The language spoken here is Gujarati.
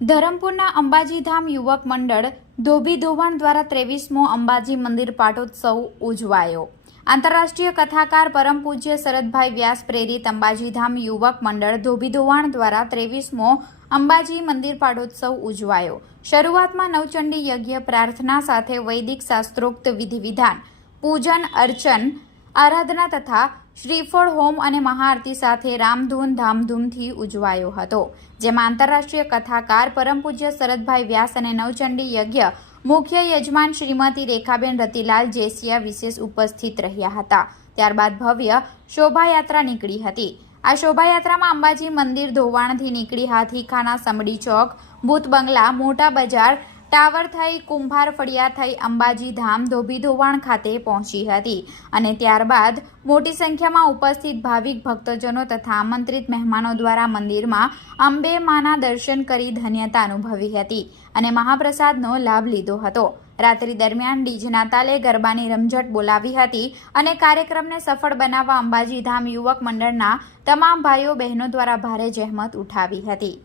ધરમપુરના અંબાજીધામ યુવક મંડળ ધોબી ધોવાણ દ્વારા ત્રેવીસમો અંબાજી મંદિર પાટોત્સવ ઉજવાયો. આંતરરાષ્ટ્રીય કથાકાર પરમ પૂજ્ય શરદભાઈ વ્યાસ પ્રેરિત અંબાજીધામ યુવક મંડળ ધોબી ધોવાણ દ્વારા ત્રેવીસમો અંબાજી મંદિર પાટોત્સવ ઉજવાયો. શરૂઆતમાં નવચંડી યજ્ઞ પ્રાર્થના સાથે વૈદિક શાસ્ત્રોક્ત વિધિ વિધાન, પૂજન અર્ચન, આરાધના તથા શ્રીફળ, હોમ અને મહાઆરતી સાથે રામધૂન ધામધૂમથી ઉજવાયો હતો, જેમાં આંતરરાષ્ટ્રીય કથાકાર, પરમ પૂજ્ય શરદભાઈ વ્યાસ અને નવચંડી યજ્ઞ મુખ્ય યજમાન શ્રીમતી રેખાબેન રતિલાલ જેસિયા વિશેષ ઉપસ્થિત રહ્યા હતા. ત્યારબાદ ભવ્ય શોભાયાત્રા નીકળી હતી. આ શોભાયાત્રામાં અંબાજી મંદિર ધોવાણથી નીકળી હાથીખાના સમડી ચોક, ભૂત બંગલા, મોટા બજાર ટાવર થઈ, કુંભાર ફળિયા થઈ, અંબાજી ધામ ધોબી ધોવાણ ખાતે પહોંચી હતી. અને ત્યારબાદ મોટી સંખ્યામાં ઉપસ્થિત ભાવિક ભક્તજનો તથા આમંત્રિત મહેમાનો દ્વારા મંદિરમાં અંબે માના દર્શન કરી ધન્યતા અનુભવી હતી અને મહાપ્રસાદનો લાભ લીધો હતો. રાત્રિ દરમિયાન ડીજના તાલે ગરબાની રમઝટ બોલાવી હતી અને કાર્યક્રમને સફળ બનાવવા અંબાજી ધામ યુવક મંડળના તમામ ભાઈઓ બહેનો દ્વારા ભારે જહેમત ઉઠાવી હતી.